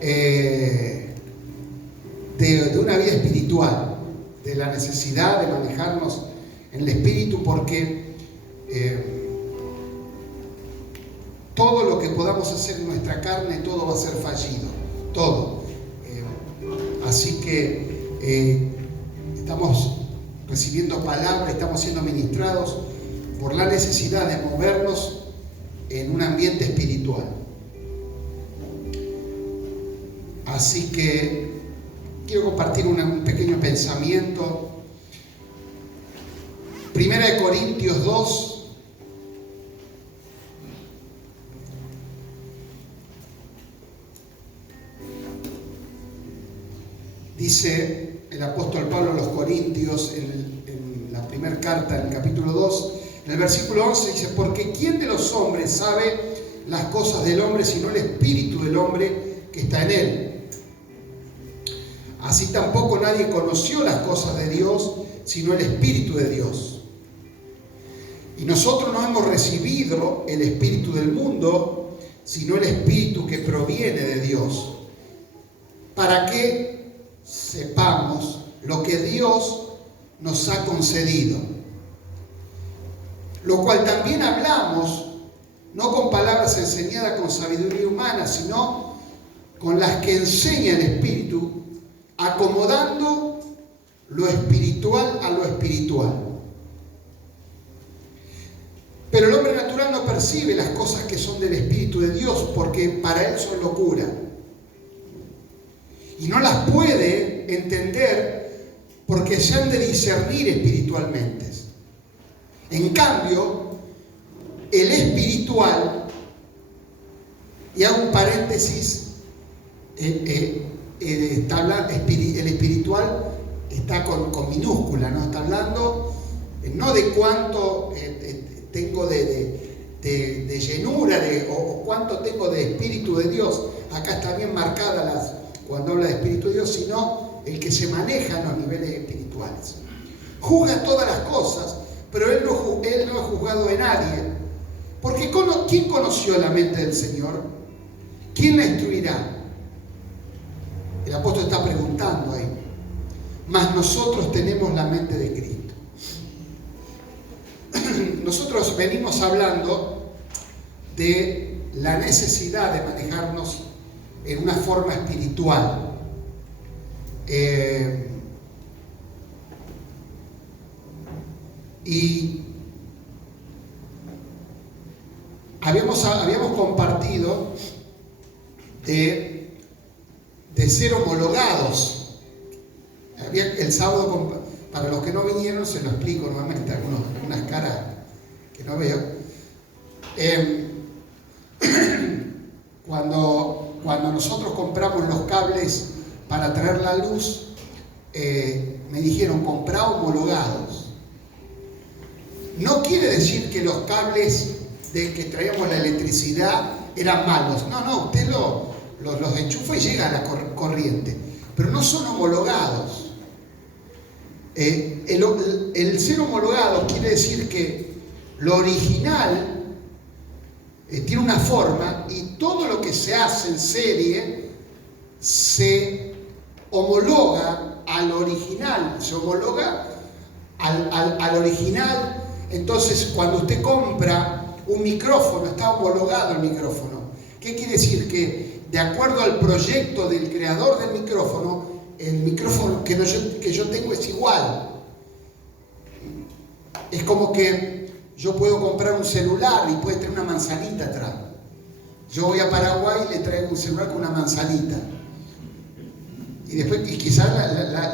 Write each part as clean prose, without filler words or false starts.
de una vida espiritual, de la necesidad de manejarnos en el espíritu, porque todo lo que podamos hacer en nuestra carne, todo va a ser fallido, todo. Así que estamos recibiendo palabra, estamos siendo ministrados por la necesidad de movernos en un ambiente espiritual. Así que quiero compartir un pequeño pensamiento. Primera de Corintios 2. Dice el apóstol Pablo a los Corintios en la primera carta, en el capítulo 2, en el versículo 11, dice: porque ¿quién de los hombres sabe las cosas del hombre sino el espíritu del hombre que está en él? Así tampoco nadie conoció las cosas de Dios sino el espíritu de Dios. Y nosotros no hemos recibido el espíritu del mundo, sino el espíritu que proviene de Dios, para que sepamos lo que Dios nos ha concedido, lo cual también hablamos, no con palabras enseñadas con sabiduría humana, sino con las que enseña el Espíritu, acomodando lo espiritual a lo espiritual. Pero el hombre natural no percibe las cosas que son del Espíritu de Dios, porque para él son locura, y no las puede entender porque se han de discernir espiritualmente. En cambio, el espiritual, y hago un paréntesis, el espiritual está con minúscula, ¿no? Está hablando no de cuánto tengo de llenura o cuánto tengo de espíritu de Dios. Acá está bien marcada cuando habla de espíritu de Dios, sino el que se maneja en los niveles espirituales. Juzga todas las cosas, pero él no ha juzgado a nadie. Porque ¿quién conoció la mente del Señor? ¿Quién la instruirá? El apóstol está preguntando ahí. Mas nosotros tenemos la mente de Cristo. Nosotros venimos hablando de la necesidad de manejarnos en una forma espiritual. Y habíamos compartido de ser homologados. El sábado, para los que no vinieron, se lo explico nuevamente, algunas caras que no veo. Cuando nosotros compramos los cables para traer la luz, me dijeron: comprá homologados. No quiere decir que los cables de que traíamos la electricidad eran malos. No, usted los enchufa y llega a la corriente. Pero no son homologados. El ser homologado quiere decir que lo original tiene una forma, y todo lo que se hace en serie se homologa al original, se homologa al original. Entonces, cuando usted compra un micrófono, está homologado el micrófono. ¿Qué quiere decir? Que de acuerdo al proyecto del creador del micrófono, el micrófono que yo tengo es igual. Es como que yo puedo comprar un celular y puede tener una manzanita atrás. Yo voy a Paraguay y le traigo un celular con una manzanita. Y después quizás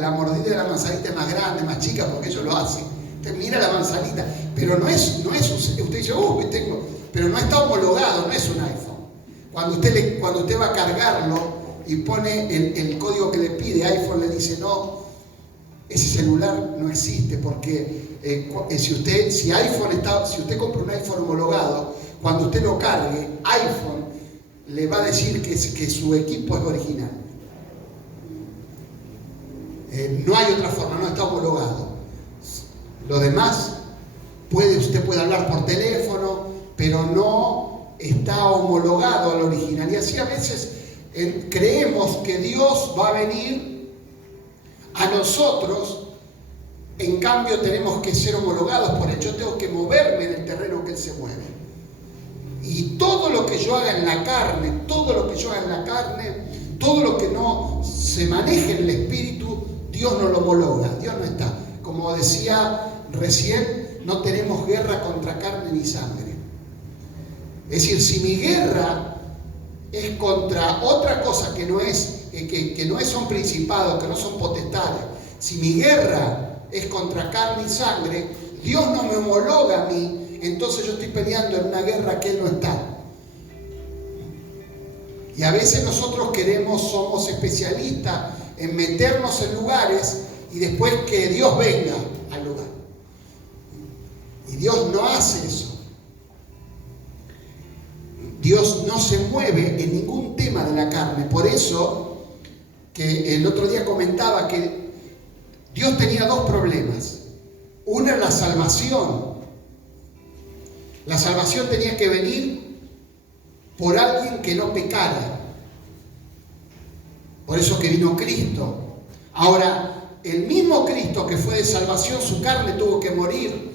la mordida de la manzanita es más grande, más chica, porque ellos lo hacen. Usted mira la manzanita, pero no es usted dice: pero no está homologado, no es un iPhone. Cuando usted va a cargarlo y pone el código que le pide, iPhone le dice: no, ese celular no existe, porque si usted compra un iPhone homologado, cuando usted lo cargue, iPhone le va a decir que su equipo es original. No hay otra forma, no está homologado. Lo demás, usted puede hablar por teléfono, pero no está homologado al original. Y así a veces creemos que Dios va a venir a nosotros. En cambio tenemos que ser homologados por Él. Yo tengo que moverme en el terreno que Él se mueve. Y todo lo que yo haga en la carne, todo lo que no se maneje en el Espíritu, Dios no lo homologa, Dios no está. Como decía recién, no tenemos guerra contra carne ni sangre. Es decir, si mi guerra es contra otra cosa que no son principados, que no son potestades, si mi guerra es contra carne y sangre, Dios no me homologa a mí, entonces yo estoy peleando en una guerra que Él no está. Y a veces nosotros somos especialistas en meternos en lugares y después que Dios venga al lugar. Y Dios no hace eso. Dios no se mueve en ningún tema de la carne. Por eso que el otro día comentaba que Dios tenía dos problemas. Uno era la salvación. La salvación tenía que venir por alguien que no pecara. Por eso que vino Cristo. Ahora, el mismo Cristo que fue de salvación, su carne tuvo que morir,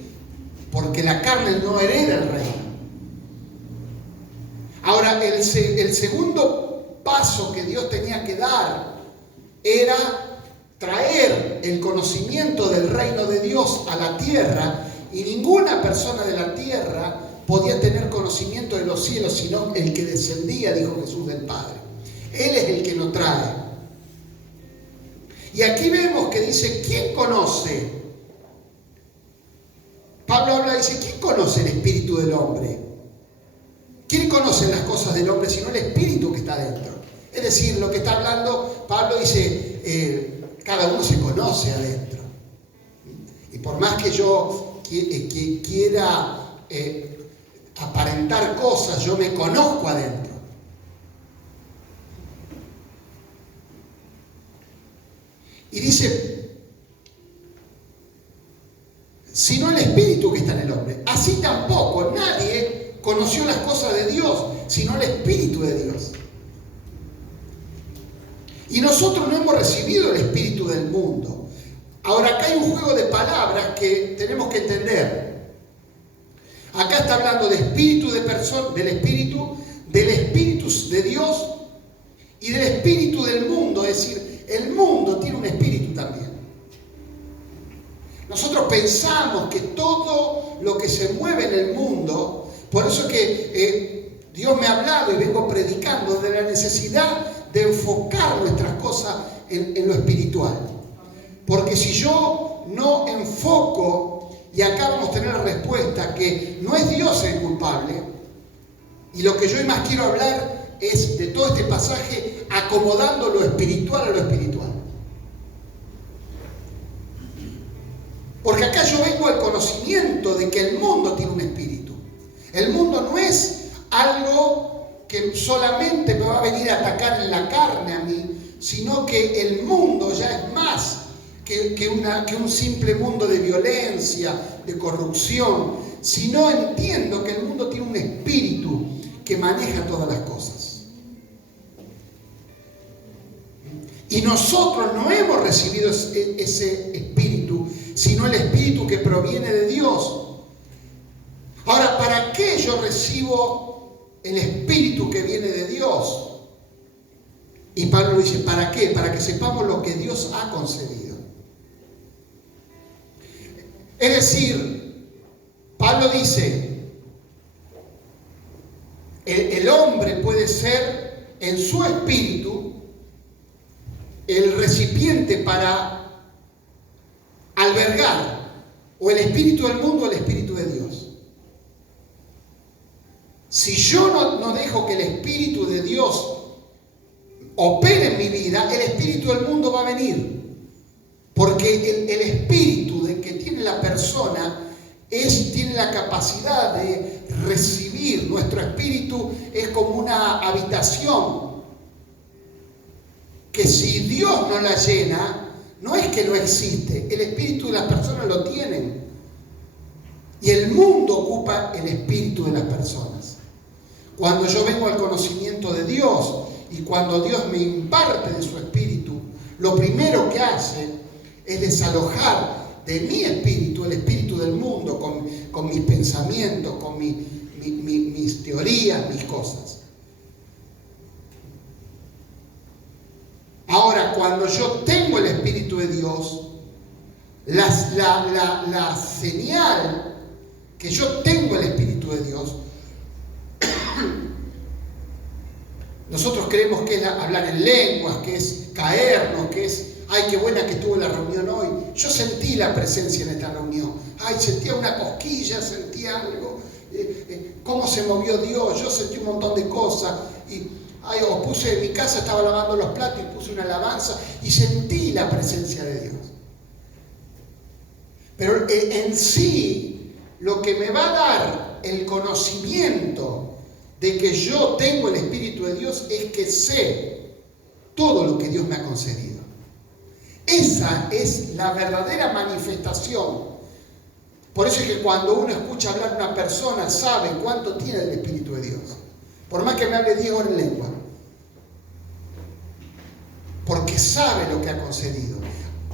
porque la carne no hereda el reino. Ahora, el segundo paso que Dios tenía que dar era traer el conocimiento del reino de Dios a la tierra, y ninguna persona de la tierra podía tener conocimiento de los cielos, sino el que descendía, dijo Jesús, del Padre. Él es el que nos trae. Y aquí vemos que dice, ¿quién conoce? Pablo habla y dice, ¿quién conoce el espíritu del hombre? ¿Quién conoce las cosas del hombre sino el espíritu que está dentro? Es decir, lo que está hablando, Pablo dice, cada uno se conoce adentro. Y por más que yo quiera aparentar cosas, yo me conozco adentro. Y dice, sino el espíritu que está en el hombre. Así tampoco nadie conoció las cosas de Dios, sino el espíritu de Dios. Y nosotros no hemos recibido el espíritu del mundo. Ahora, acá hay un juego de palabras que tenemos que entender. Acá está hablando de espíritu de persona, del espíritu de Dios y del espíritu del mundo. Es decir, el mundo tiene un espíritu también. Nosotros pensamos que todo lo que se mueve en el mundo, por eso que Dios me ha hablado y vengo predicando de la necesidad de enfocar nuestras cosas en lo espiritual. Porque si yo no enfoco, y acá vamos a tener la respuesta, que no es Dios el culpable, y lo que yo más quiero hablar es de todo este pasaje acomodando lo espiritual a lo espiritual. Porque acá yo vengo al conocimiento de que el mundo tiene un espíritu. El mundo no es algo que solamente me va a venir a atacar en la carne a mí, sino que el mundo ya es más que un simple mundo de violencia, de corrupción, sino entiendo que el mundo tiene un espíritu que maneja todas las cosas. Y nosotros no hemos recibido ese espíritu, sino el espíritu que proviene de Dios. Ahora, ¿para qué yo recibo el espíritu que viene de Dios? Y Pablo dice, ¿para qué? Para que sepamos lo que Dios ha concedido. Es decir, Pablo dice, el hombre puede ser en su espíritu el recipiente para albergar o el espíritu del mundo o el espíritu de Dios. Si yo no dejo que el espíritu de Dios opere en mi vida, el espíritu del mundo va a venir. Porque el espíritu de que tiene la persona tiene la capacidad de recibir. Nuestro espíritu es como una habitación que si Dios no la llena, no es que no existe, el espíritu de las personas lo tienen. Y el mundo ocupa el espíritu de las personas. Cuando yo vengo al conocimiento de Dios y cuando Dios me imparte de su espíritu, lo primero que hace es desalojar de mi espíritu, el espíritu del mundo, con mis pensamientos, con mis teorías, mis cosas. Ahora, cuando yo tengo el Espíritu de Dios, la señal que yo tengo el Espíritu de Dios, nosotros creemos que es hablar en lenguas, que es caernos, que es, ay, qué buena que estuvo la reunión hoy. Yo sentí la presencia en esta reunión. Ay, sentía una cosquilla, sentí algo. Cómo se movió Dios, yo sentí un montón de cosas. O puse en mi casa, estaba lavando los platos y puse una alabanza y sentí la presencia de Dios. Pero en sí, lo que me va a dar el conocimiento de que yo tengo el Espíritu de Dios es que sé todo lo que Dios me ha concedido. Esa es la verdadera manifestación. Por eso es que cuando uno escucha hablar a una persona, sabe cuánto tiene del Espíritu de Dios. Por más que me hable 10 horas en lengua. Porque sabe lo que ha concedido.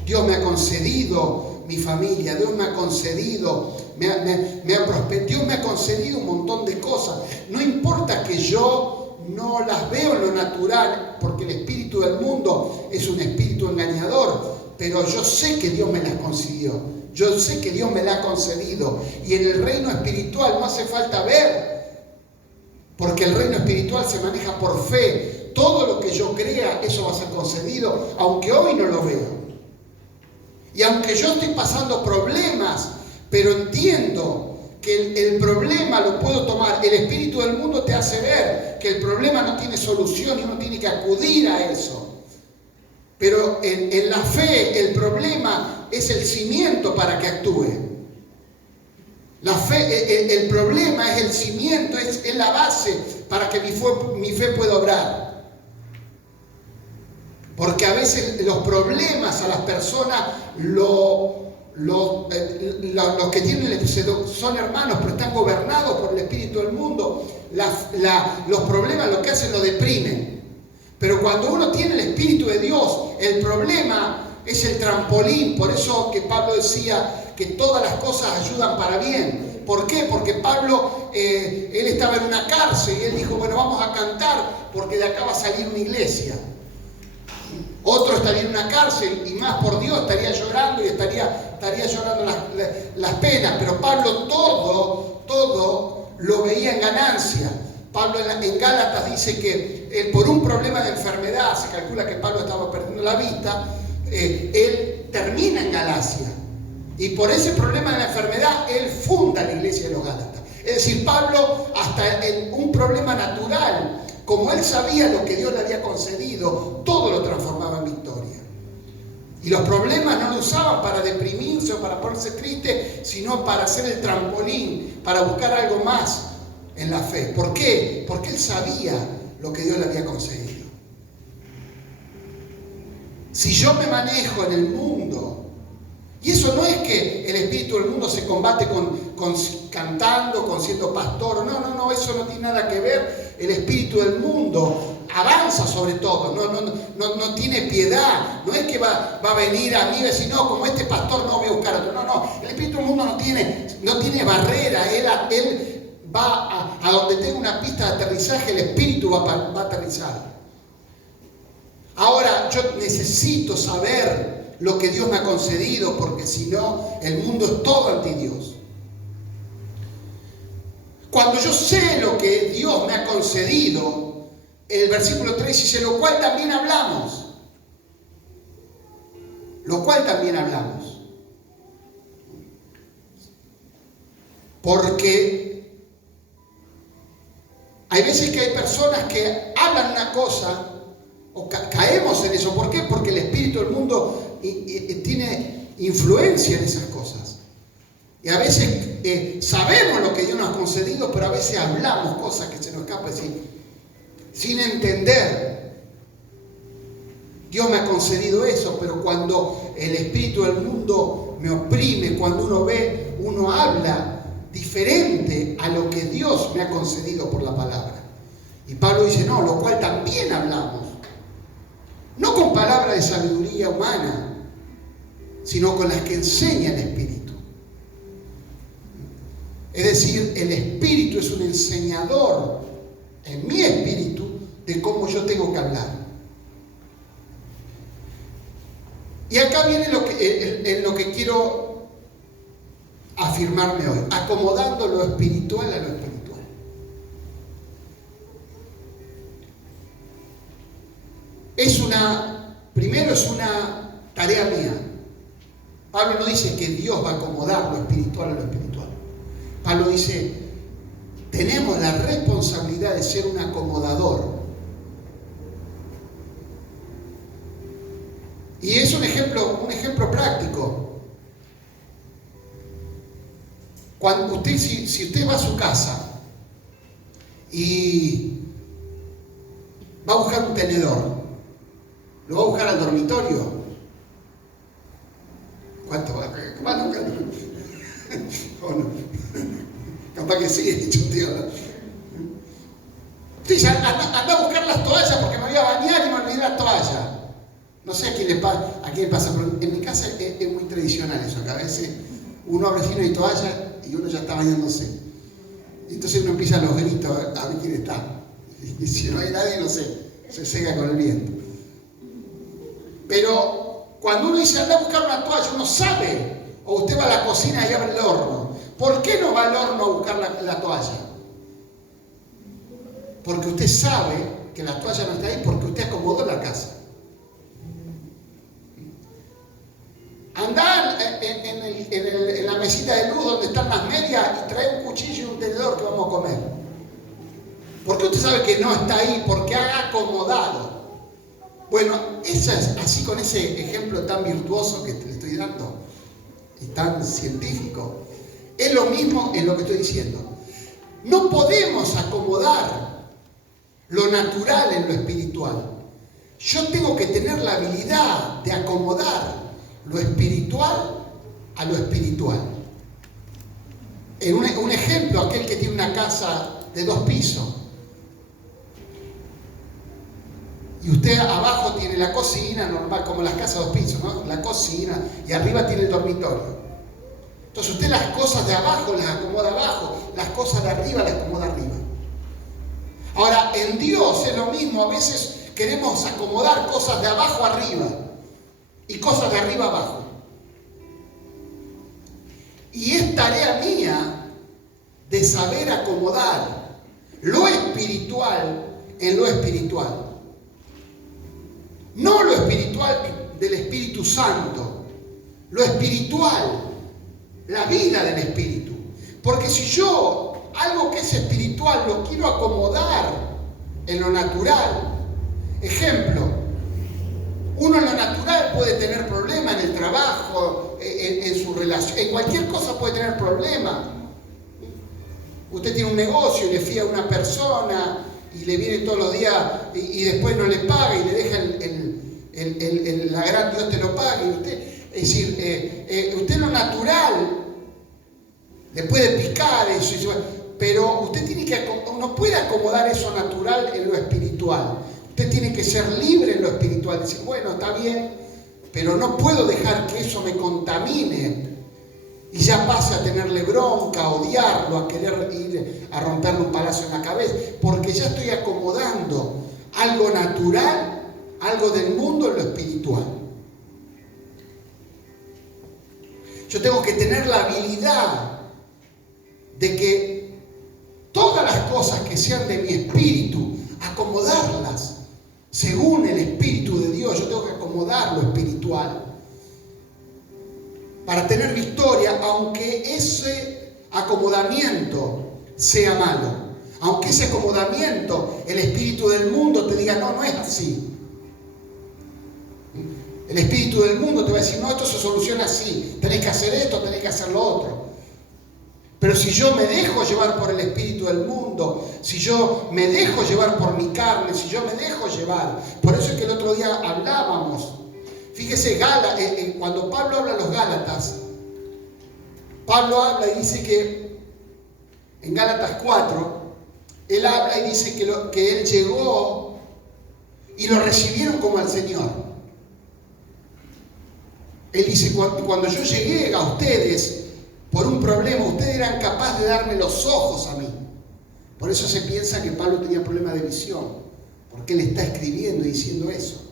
Dios me ha concedido mi familia, Dios me ha concedido, Dios me ha concedido un montón de cosas. No importa que yo no las veo en lo natural, porque el espíritu del mundo es un espíritu engañador, pero yo sé que Dios me las concedió. Yo sé que Dios me la ha concedido. Y en el reino espiritual no hace falta ver, porque el reino espiritual se maneja por fe. Todo lo que yo crea, eso va a ser concedido, aunque hoy no lo veo. Y aunque yo estoy pasando problemas, pero entiendo que el problema lo puedo tomar. El espíritu del mundo te hace ver que el problema no tiene solución y uno tiene que acudir a eso. Pero en la fe, el problema es el cimiento para que actúe. La fe, el problema es el cimiento, es la base para que mi fe pueda obrar. Porque a veces los problemas a las personas, los que tienen son hermanos, pero están gobernados por el espíritu del mundo. Los problemas lo que hacen lo deprimen. Pero cuando uno tiene el Espíritu de Dios, el problema es el trampolín. Por eso que Pablo decía que todas las cosas ayudan para bien. ¿Por qué? Porque Pablo, él estaba en una cárcel y él dijo, bueno, vamos a cantar porque de acá va a salir una iglesia. Otro estaría en una cárcel y más por Dios estaría llorando y estaría llorando las penas. Pero Pablo todo lo veía en ganancia. Pablo en Gálatas dice que por un problema de enfermedad, se calcula que Pablo estaba perdiendo la vista, él termina en Galacia. Y por ese problema de la enfermedad, él funda la iglesia de los Gálatas. Es decir, Pablo, hasta en un problema natural, como él sabía lo que Dios le había concedido, todo lo transformaba en victoria. Y los problemas no lo usaban para deprimirse o para ponerse triste, sino para hacer el trampolín, para buscar algo más en la fe. ¿Por qué? Porque él sabía lo que Dios le había concedido. Si yo me manejo en el mundo, y eso no es que el espíritu del mundo se combate con cantando, con siendo pastor, no, eso no tiene nada que ver. El espíritu del mundo avanza sobre todo, no tiene piedad. No es que va a venir a mí y decir, no, como este pastor no voy a buscar a otro. No, el espíritu del mundo no tiene barrera. Él va a donde tenga una pista de aterrizaje, el espíritu va a aterrizar. Ahora yo necesito saber lo que Dios me ha concedido, porque si no, el mundo es todo anti Dios. Cuando yo sé lo que Dios me ha concedido, el versículo 3 dice, lo cual también hablamos. Lo cual también hablamos. Porque hay veces que hay personas que hablan una cosa, o caemos en eso. ¿Por qué? Porque el espíritu del mundo tiene influencia en esas cosas. Y a veces sabemos lo que Dios nos ha concedido, pero a veces hablamos cosas que se nos escapan sin entender. Dios me ha concedido eso, pero cuando el espíritu del mundo me oprime, cuando uno habla diferente a lo que Dios me ha concedido por la palabra. Y Pablo dice, no, lo cual también hablamos. No con palabras de sabiduría humana, sino con las que enseña el Espíritu. Es decir, el Espíritu es un enseñador en mi espíritu de cómo yo tengo que hablar. Y acá viene en lo que quiero afirmarme hoy, acomodando lo espiritual a lo espiritual. Primero es una tarea mía. Pablo no dice que Dios va a acomodar lo espiritual a lo espiritual. Pablo dice, tenemos la responsabilidad de ser un acomodador. Y es un ejemplo práctico. Cuando usted, si usted va a su casa y va a buscar un tenedor, ¿lo va a buscar al dormitorio? ¿Cuánto va a buscar? ¿O no? Capaz que sí, tío. Usted ya anda a buscar las toallas porque me voy a bañar y me olvidé las toallas. No sé a quién le pasa, pero en mi casa es muy tradicional eso, que a veces uno abre y no hay toalla y uno ya está bañándose. Y entonces uno empieza los gritos a ver quién está. Y si no hay nadie, no sé, se seca con el viento. Pero cuando uno dice anda a buscar una toalla, uno sabe, o usted va a la cocina y abre el horno. ¿Por qué no va al horno a buscar la toalla? Porque usted sabe que la toalla no está ahí porque usted acomodó la casa. Andá en la mesita de luz donde están las medias y trae un cuchillo y un tenedor que vamos a comer. Porque usted sabe que no está ahí, porque ha acomodado. Bueno, eso es así, con ese ejemplo tan virtuoso que le estoy dando y tan científico. Es lo mismo en lo que estoy diciendo. No podemos acomodar lo natural en lo espiritual. Yo tengo que tener la habilidad de acomodar lo espiritual a lo espiritual. En un ejemplo, aquel que tiene una casa de 2 pisos y usted abajo tiene la cocina, normal, como las casas de 2 pisos, ¿no? La cocina, y arriba tiene el dormitorio. Entonces usted las cosas de abajo las acomoda abajo, las cosas de arriba las acomoda arriba. Ahora, en Dios es lo mismo, a veces queremos acomodar cosas de abajo arriba y cosas de arriba abajo. Y es tarea mía de saber acomodar lo espiritual en lo espiritual. No lo espiritual del Espíritu Santo, lo espiritual, la vida del Espíritu. Porque si yo algo que es espiritual lo quiero acomodar en lo natural, ejemplo, uno en lo natural puede tener problemas en el trabajo, en su relación, en cualquier cosa puede tener problemas. Usted tiene un negocio y le fía a una persona y le viene todos los días y después no le paga y le deja la gran Dios te lo paga. Y usted, es decir, usted en lo natural le puede picar eso, pero usted no puede acomodar eso natural en lo espiritual. Usted tiene que ser libre en lo espiritual, decir, bueno, está bien, pero no puedo dejar que eso me contamine y ya pase a tenerle bronca, a odiarlo, a querer ir a romperle un palazo en la cabeza, porque ya estoy acomodando algo natural, algo del mundo en lo espiritual. Yo tengo que tener la habilidad de que todas las cosas que sean de mi espíritu, acomodarlas según el Espíritu de Dios. Yo tengo que acomodar lo espiritual para tener victoria, aunque ese acomodamiento sea malo. Aunque ese acomodamiento, el espíritu del mundo te diga, no, no es así. El espíritu del mundo te va a decir, no, esto se soluciona así. Tenés que hacer esto, tenés que hacer lo otro. Pero si yo me dejo llevar por el espíritu del mundo, si yo me dejo llevar por mi carne, si yo me dejo llevar, por eso es que el otro día hablábamos, fíjese, cuando Pablo habla a los Gálatas, Pablo habla y dice que en Gálatas 4, Él habla y dice que él llegó y lo recibieron como al Señor. Él dice, cuando yo llegué a ustedes por un problema, ustedes eran capaces de darme los ojos a mí. Por eso se piensa que Pablo tenía problemas de visión, porque él está escribiendo y diciendo eso.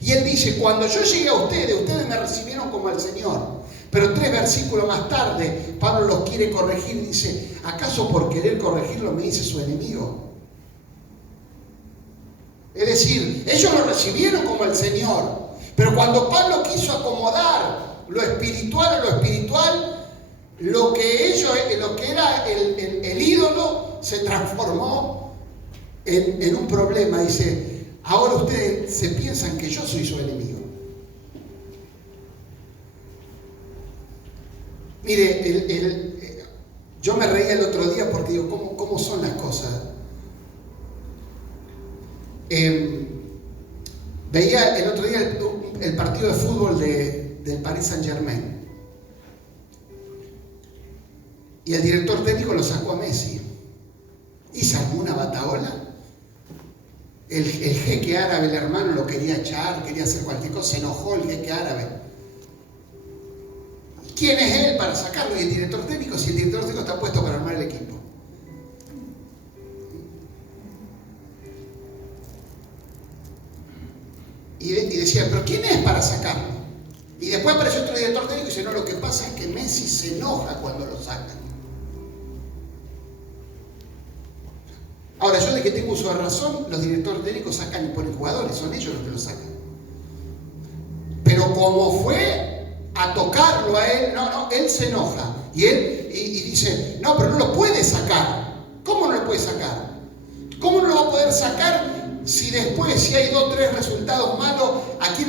Y él dice, cuando yo llegué a ustedes me recibieron como al Señor. Pero 3 versículos más tarde, Pablo los quiere corregir y dice, ¿acaso por querer corregirlo me hice su enemigo? Es decir, ellos lo recibieron como el Señor. Pero cuando Pablo quiso acomodar lo espiritual a lo espiritual, lo que era el ídolo se transformó en un problema. Dice, ahora ustedes se piensan que yo soy su enemigo. Mire, yo me reía el otro día porque digo, ¿cómo son las cosas? Veía el otro día el partido de fútbol del Paris Saint-Germain. Y el director técnico lo sacó a Messi. Y se armó una batahola. El jeque árabe, el hermano, lo quería echar, quería hacer cualquier cosa. Se enojó el jeque árabe. ¿Quién es él para sacarlo? Y el director técnico, si el director técnico está puesto para armar el equipo. Y decía, ¿pero quién es para sacarlo? Y después apareció otro director técnico y dice, no, lo que pasa es que Messi se enoja cuando lo sacan. Ahora, yo de que tengo uso de razón, los directores técnicos sacan y ponen jugadores, son ellos los que lo sacan. Pero como fue a tocarlo a él, no, él se enoja. Y dice, no, pero no lo puede sacar. ¿Cómo no lo puede sacar? ¿Cómo no lo va a poder sacar si después, si hay 2 o 3 resultados malos? Aquí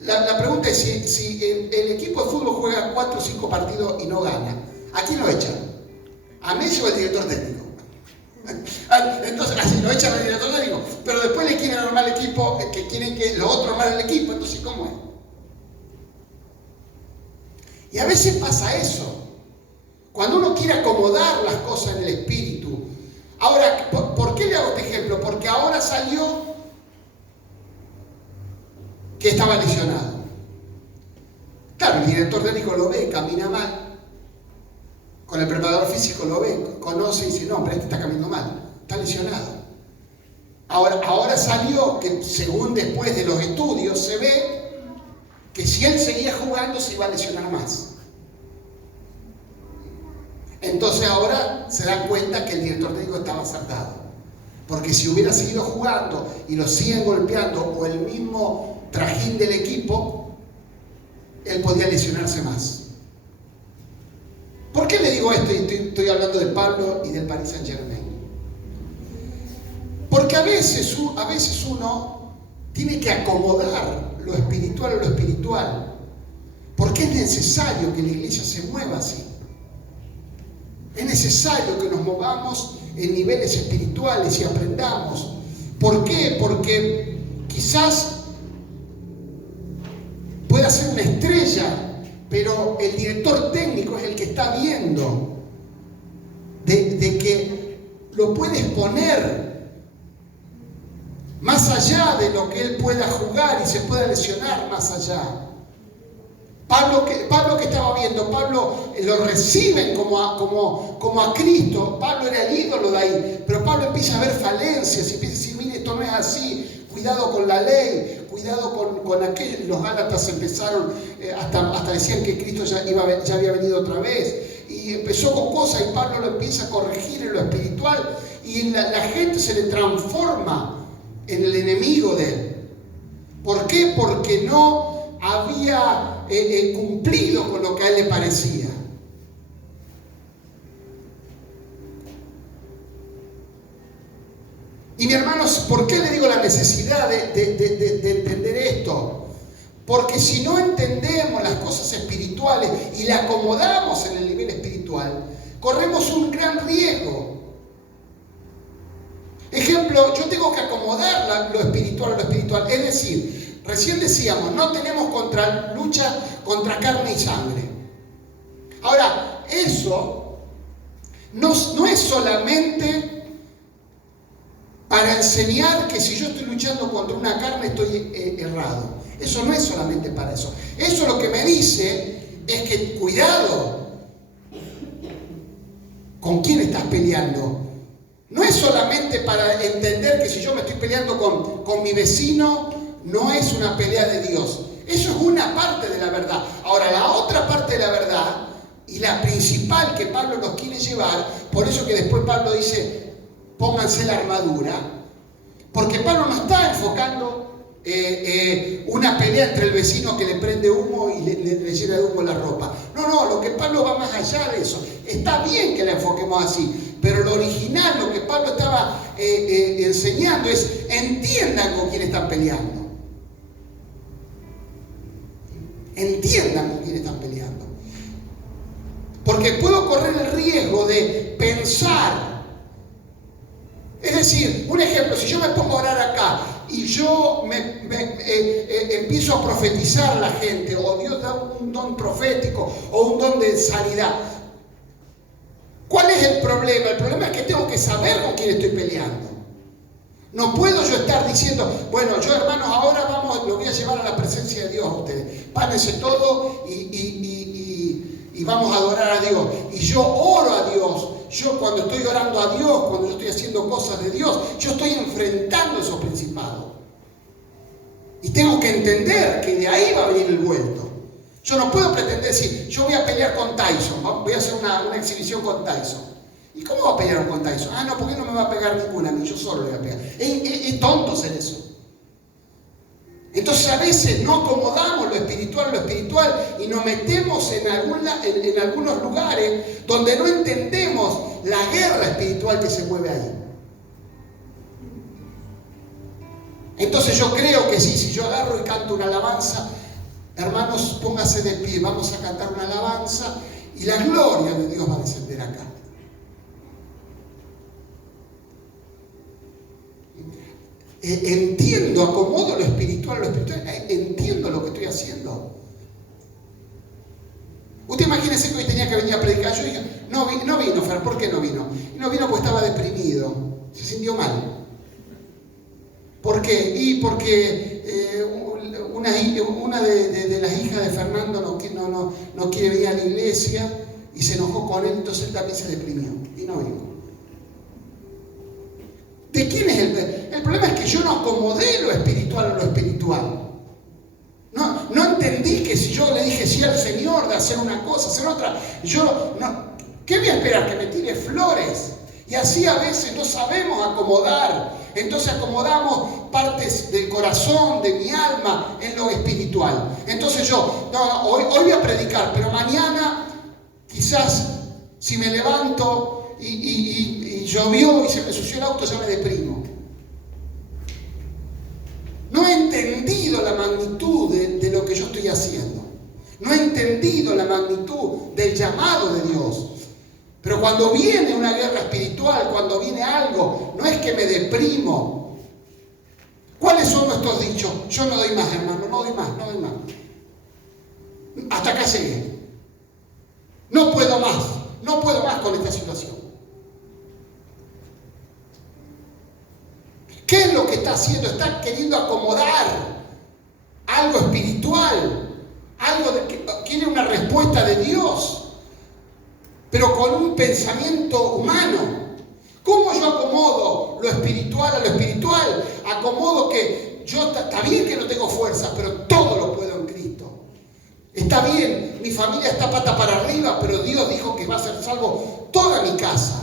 la pregunta es si el equipo de fútbol juega 4 o 5 partidos y no gana, ¿a quién lo echan? ¿A Messi o al director técnico? Entonces, así lo echan al director técnico, pero después le quieren armar el equipo, que quieren que los otros armen el equipo. Entonces, ¿cómo es? Y a veces pasa eso, cuando uno quiere acomodar las cosas en el espíritu. Ahora, ¿por qué le hago este ejemplo? Porque ahora salió que estaba lesionado. Claro, el director técnico lo ve, camina mal. Con el preparador físico lo ve, conoce y dice, no, pero este está caminando mal, está lesionado. Ahora salió que, según después de los estudios, se ve que si él seguía jugando se iba a lesionar más. Entonces ahora se dan cuenta que el director técnico estaba acertado. Porque si hubiera seguido jugando y lo siguen golpeando o el mismo trajín del equipo, él podía lesionarse más. ¿Por qué le digo esto? Y estoy hablando de Pablo y del Paris Saint-Germain. Porque a veces uno tiene que acomodar lo espiritual a lo espiritual. Porque es necesario que la iglesia se mueva así. Es necesario que nos movamos en niveles espirituales y aprendamos. ¿Por qué? Porque quizás pueda ser una estrella, pero el director técnico es el que está viendo de que lo puedes poner más allá de lo que él pueda jugar y se pueda lesionar más allá. Pablo que estaba viendo, Pablo lo reciben como a Cristo. Pablo era el ídolo de ahí, pero Pablo empieza a ver falencias y empieza a decir, mire, esto no es así, cuidado con la ley, cuidado con aquello. Los Gálatas empezaron, hasta decían que Cristo ya había venido otra vez, y empezó con cosas y Pablo lo empieza a corregir en lo espiritual y la gente se le transforma en el enemigo de él. ¿Por qué? Porque no había cumplido con lo que a él le parecía. Y mis hermanos, ¿por qué le digo la necesidad de entender esto? Porque si no entendemos las cosas espirituales y la acomodamos en el nivel espiritual, corremos un gran riesgo. Ejemplo, yo tengo que acomodar lo espiritual a lo espiritual. Es decir, recién decíamos, no tenemos lucha contra carne y sangre. Ahora, eso no es solamente para enseñar que si yo estoy luchando contra una carne estoy errado. Eso no es solamente para eso. Eso lo que me dice es que cuidado con quién estás peleando. No es solamente para entender que si yo me estoy peleando con mi vecino, no es una pelea de Dios. Eso es una parte de la verdad. Ahora, la otra parte de la verdad, y la principal que Pablo nos quiere llevar, por eso que después Pablo dice, pónganse la armadura, porque Pablo no está enfocando una pelea entre el vecino que le prende humo y le llena de humo la ropa. No, lo que Pablo va más allá de eso. Está bien que la enfoquemos así, pero lo original, lo que Pablo estaba enseñando es, entiendan con quién están peleando. Entiendan con quién están peleando. Porque puedo correr el riesgo de pensar. Es decir, un ejemplo, si yo me pongo a orar acá y yo empiezo a profetizar a la gente, o Dios da un don profético o un don de sanidad, ¿cuál es el problema? El problema es que tengo que saber con quién estoy peleando. No puedo yo estar diciendo, bueno, yo hermanos, ahora lo voy a llevar a la presencia de Dios a ustedes. Párense todo y vamos a adorar a Dios. Y yo oro a Dios. Yo cuando estoy orando a Dios, cuando yo estoy haciendo cosas de Dios, yo estoy enfrentando esos principados. Y tengo que entender que de ahí va a venir el vuelto. Yo no puedo pretender decir, yo voy a pelear con Tyson, voy a hacer una exhibición con Tyson. ¿Y cómo va a pelear con Tyson? No, porque no me va a pegar ninguna a mí, yo solo le voy a pegar. Es tonto hacer eso. Entonces a veces no acomodamos lo espiritual y nos metemos en algunos lugares donde no entendemos la guerra espiritual que se mueve ahí. Entonces yo creo que sí, si yo agarro y canto una alabanza, hermanos, póngase de pie, vamos a cantar una alabanza y la gloria de Dios va a descender acá. Entiendo, acomodo lo espiritual, entiendo lo que estoy haciendo. Usted imagínese que hoy tenía que venir a predicar. Yo dije, no vino, Fer, ¿por qué no vino? Y no vino porque estaba deprimido, se sintió mal. ¿Por qué? Y porque una de las hijas de Fernando no quiere venir a la iglesia y se enojó con él, entonces él también se deprimió y no vino. ¿De quién es el problema? Es que yo no acomodé lo espiritual a lo espiritual. No entendí que si yo le dije sí al Señor de hacer una cosa, hacer otra, ¿qué voy a esperar? ¿Que me tire flores? Y así a veces no sabemos acomodar. Entonces acomodamos partes del corazón, de mi alma, en lo espiritual. Entonces hoy voy a predicar, pero mañana quizás si me levanto y llovió y se me ensució el auto, ya me deprimo. No he entendido la magnitud de lo que yo estoy haciendo. No he entendido la magnitud del llamado de Dios. Pero cuando viene una guerra espiritual, cuando viene algo, no es que me deprimo. ¿Cuáles son nuestros dichos? Yo no doy más, hermano, no doy más. Hasta acá llegué. No puedo más con esta situación. ¿Qué es lo que está haciendo? Está queriendo acomodar algo espiritual, algo que tiene una respuesta de Dios, pero con un pensamiento humano. ¿Cómo yo acomodo lo espiritual a lo espiritual? Acomodo que está bien que no tengo fuerzas, pero todo lo puedo en Cristo. Está bien, mi familia está pata para arriba, pero Dios dijo que va a ser salvo toda mi casa.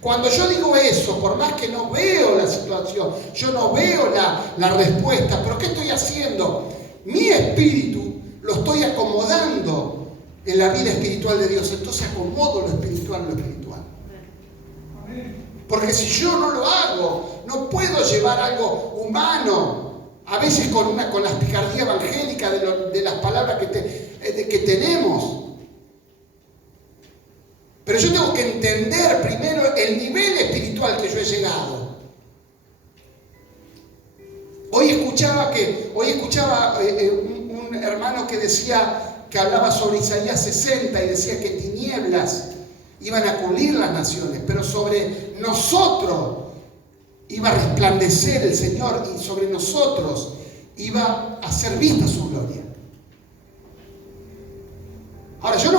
Cuando yo digo eso, por más que no veo la situación, yo no veo la respuesta, pero ¿qué estoy haciendo? Mi espíritu lo estoy acomodando en la vida espiritual de Dios. Entonces acomodo lo espiritual a lo espiritual. Porque si yo no lo hago, no puedo llevar algo humano, a veces con la picardía evangélica de las palabras que tenemos. Pero yo tengo que entender primero el nivel espiritual que yo he llegado. Hoy escuchaba un hermano que hablaba sobre Isaías 60 y decía que tinieblas iban a cubrir las naciones, pero sobre nosotros iba a resplandecer el Señor y sobre nosotros iba a ser vista su gloria. Ahora, yo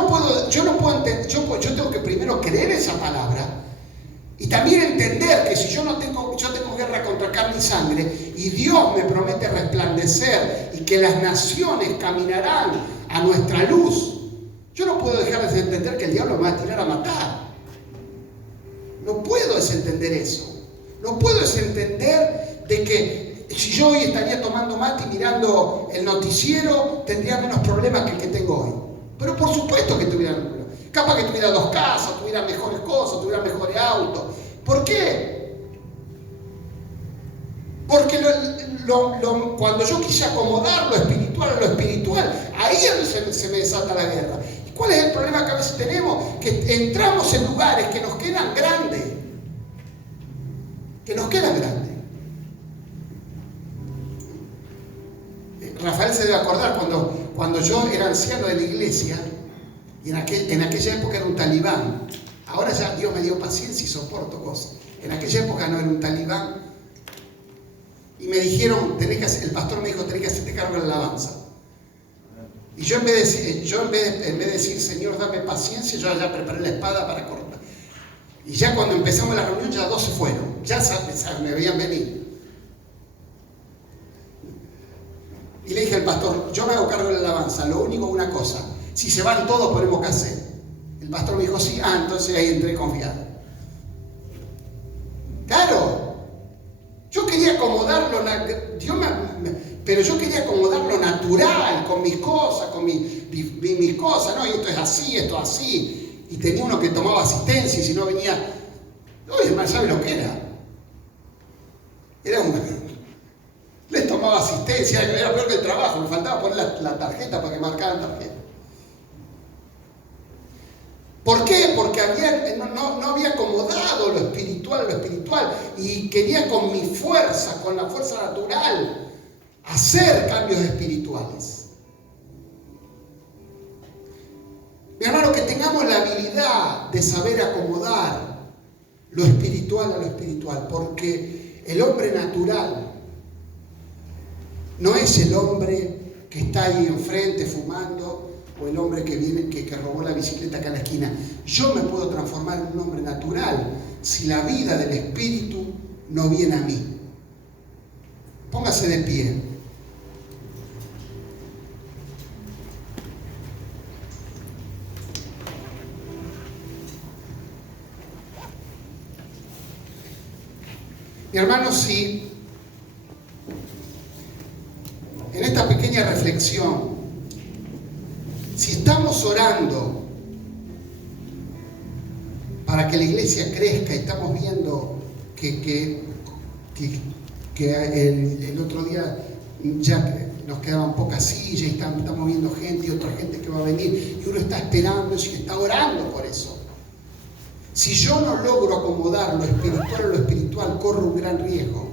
tengo que primero creer esa palabra y también entender que si yo tengo guerra contra carne y sangre y Dios me promete resplandecer y que las naciones caminarán a nuestra luz, yo no puedo dejar de entender que el diablo me va a tirar a matar. No puedo desentender eso. No puedo desentender de que si yo hoy estaría tomando mate y mirando el noticiero, tendría menos problemas que el que tengo hoy. Pero por supuesto que tuviera problemas. Capaz que tuviera 2 casas, tuviera mejores cosas, tuviera mejores autos. ¿Por qué? Porque cuando yo quise acomodar lo espiritual a lo espiritual, ahí es donde se me desata la guerra. ¿Y cuál es el problema que a veces tenemos? Que entramos en lugares que nos quedan grandes. Rafael se debe acordar cuando yo era anciano de la iglesia, y en aquella época era un talibán. Ahora ya Dios me dio paciencia y soporto cosas. En aquella época no era un talibán. Y me dijeron, el pastor me dijo, tenés que hacerte cargo de la alabanza. Y yo en vez de decir, Señor, dame paciencia, yo ya preparé la espada para cortar. Y ya cuando empezamos la reunión, ya 2 se fueron. Ya me veían venir. Y le dije al pastor, yo me hago cargo de la alabanza, lo único una cosa, si se van todos ponemos cassette. El pastor me dijo, sí, entonces ahí entré confiado. Claro, yo quería acomodarlo, pero yo quería acomodarlo natural, con mis cosas, mis cosas, ¿no? Y esto es así, esto así. Y tenía uno que tomaba asistencia y si no venía, oye, hermano, ¿sabe lo que era? Les tomaba asistencia, era peor que el trabajo, me faltaba poner la tarjeta para que marcaran tarjeta. ¿Por qué? Porque no había acomodado lo espiritual a lo espiritual y quería con mi fuerza, con la fuerza natural, hacer cambios espirituales. Mi hermano, que tengamos la habilidad de saber acomodar lo espiritual a lo espiritual, porque el hombre natural no es el hombre que está ahí enfrente fumando o el hombre que robó la bicicleta acá en la esquina. Yo me puedo transformar en un hombre natural si la vida del Espíritu no viene a mí. Póngase de pie. Mi hermano, si en esta pequeña reflexión, si estamos orando para que la iglesia crezca y estamos viendo que el otro día ya nos quedaban pocas sillas y estamos viendo gente y otra gente que va a venir y uno está esperando y está orando por eso. Si yo no logro acomodar lo espiritual a lo espiritual, corro un gran riesgo.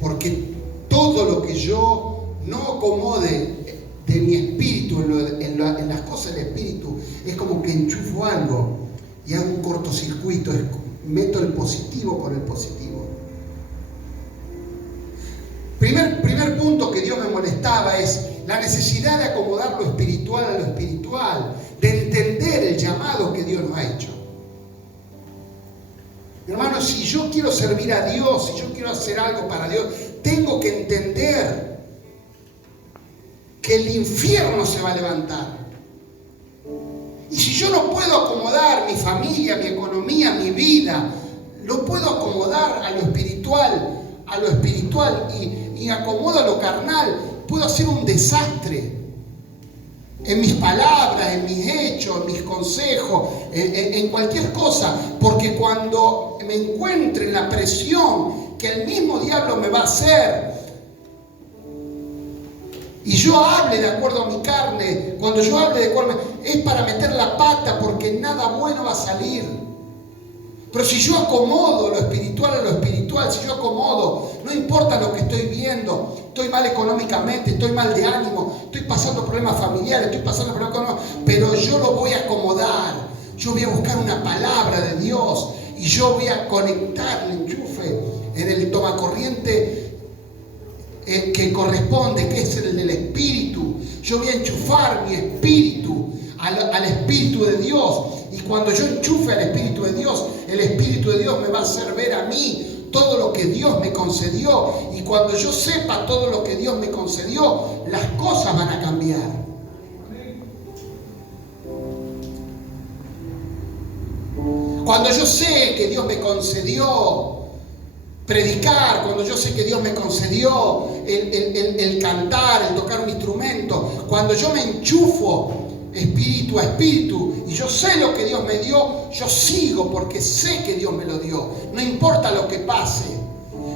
Porque todo lo que yo no acomode de mi espíritu en las cosas del espíritu es como que enchufo algo y hago un cortocircuito, meto el positivo con el positivo. Primer punto que Dios me molestaba es la necesidad de acomodar lo espiritual a lo espiritual, de entender el llamado que Dios nos ha hecho. Hermano, si yo quiero servir a Dios, si yo quiero hacer algo para Dios, tengo que entender que el infierno se va a levantar. Y si yo no puedo acomodar mi familia, mi economía, mi vida, no puedo acomodar a lo espiritual y acomodo a lo carnal, puedo hacer un desastre en mis palabras, en mis hechos, en mis consejos, en cualquier cosa, porque cuando me encuentre en la presión que el mismo diablo me va a hacer y yo hable de acuerdo a mi carne, cuando yo hable de acuerdo es para meter la pata porque nada bueno va a salir. Pero si yo acomodo lo espiritual a lo espiritual, si yo acomodo, no importa lo que estoy viendo, estoy mal económicamente, estoy mal de ánimo, estoy pasando problemas familiares, estoy pasando problemas económicos, pero yo lo voy a acomodar. Yo voy a buscar una palabra de Dios y yo voy a conectar el enchufe en el tomacorriente que corresponde, que es el del Espíritu. Yo voy a enchufar mi espíritu al Espíritu de Dios. Y cuando yo enchufe al Espíritu de Dios, el Espíritu de Dios me va a hacer ver a mí todo lo que Dios me concedió. Y cuando yo sepa todo lo que Dios me concedió, las cosas van a cambiar. Cuando yo sé que Dios me concedió predicar, cuando yo sé que Dios me concedió el cantar, el tocar un instrumento, cuando yo me enchufo espíritu a espíritu y yo sé lo que Dios me dio, yo sigo porque sé que Dios me lo dio, no importa lo que pase.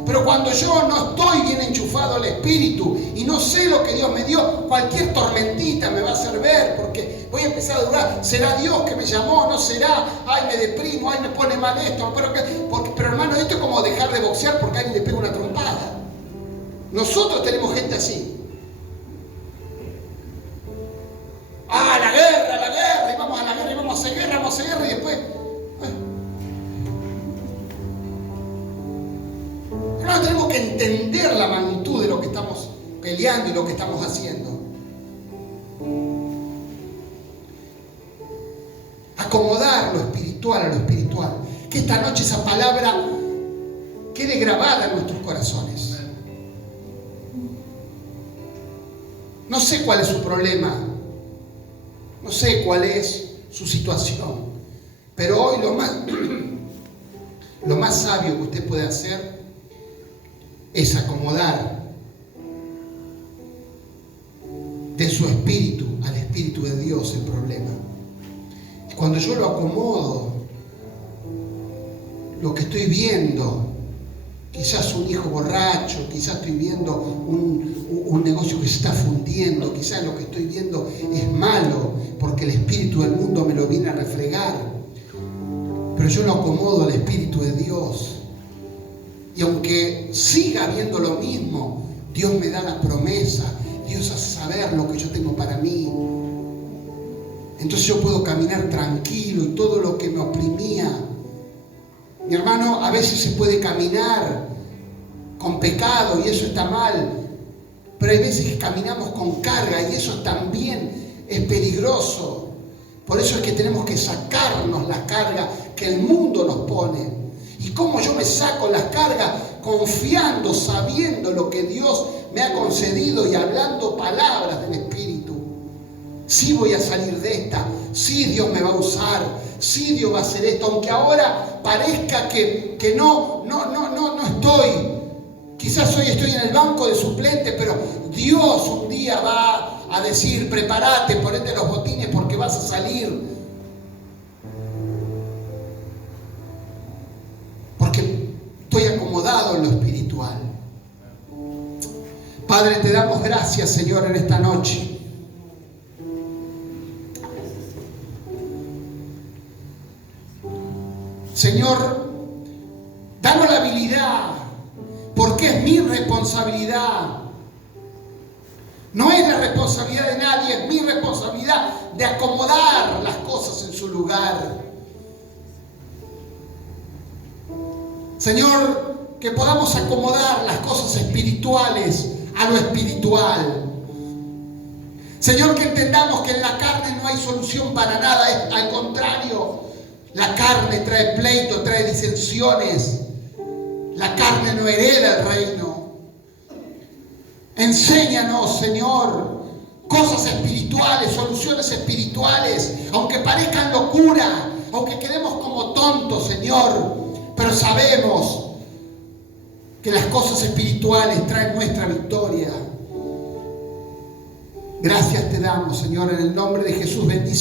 Pero cuando yo no estoy bien enchufado al espíritu y no sé lo que Dios me dio, cualquier tormentita me va a hacer ver, porque voy a empezar a dudar, ¿será Dios que me llamó? ¿No será? Ay, me deprimo, ay, me pone mal esto. Pero hermano, esto es como dejar de boxear porque alguien le pega una trompada. Nosotros tenemos gente así. Ah, la guerra, y vamos a la guerra, y vamos a hacer guerra, y después... Hermano, tenemos que entender la magnitud de lo que estamos peleando y lo que estamos haciendo. Acomodar lo espiritual a lo espiritual. Que esta noche esa palabra quede grabada en nuestros corazones. No sé cuál es su problema. No sé cuál es su situación. Pero hoy lo más sabio que usted puede hacer es acomodar de su espíritu al Espíritu de Dios el problema. Cuando yo lo acomodo, lo que estoy viendo, quizás un hijo borracho, quizás estoy viendo un negocio que se está fundiendo, quizás lo que estoy viendo es malo, porque el espíritu del mundo me lo viene a refregar. Pero yo lo acomodo al Espíritu de Dios. Y aunque siga viendo lo mismo, Dios me da la promesa, Dios hace saber lo que yo tengo para mí. Entonces yo puedo caminar tranquilo y todo lo que me oprimía. Mi hermano, a veces se puede caminar con pecado y eso está mal, pero hay veces que caminamos con carga y eso también es peligroso. Por eso es que tenemos que sacarnos la carga que el mundo nos pone. ¿Y cómo yo me saco las cargas? Confiando, sabiendo lo que Dios me ha concedido y hablando palabras del Espíritu. Sí voy a salir de esta, sí Dios me va a usar, sí Dios va a hacer esto, aunque ahora parezca que no estoy. Quizás hoy estoy en el banco de suplente, pero Dios un día va a decir, prepárate, ponete los botines porque vas a salir. Porque estoy acomodado en lo espiritual. Padre, te damos gracias, Señor, en esta noche. Señor, danos la habilidad, porque es mi responsabilidad. No es la responsabilidad de nadie, es mi responsabilidad de acomodar las cosas en su lugar. Señor, que podamos acomodar las cosas espirituales a lo espiritual. Señor, que entendamos que en la carne no hay solución para nada, al contrario. La carne trae pleito, trae disensiones. La carne no hereda el reino. Enséñanos, Señor, cosas espirituales, soluciones espirituales, aunque parezcan locura, aunque quedemos como tontos, Señor, pero sabemos que las cosas espirituales traen nuestra victoria. Gracias te damos, Señor, en el nombre de Jesús. Bendice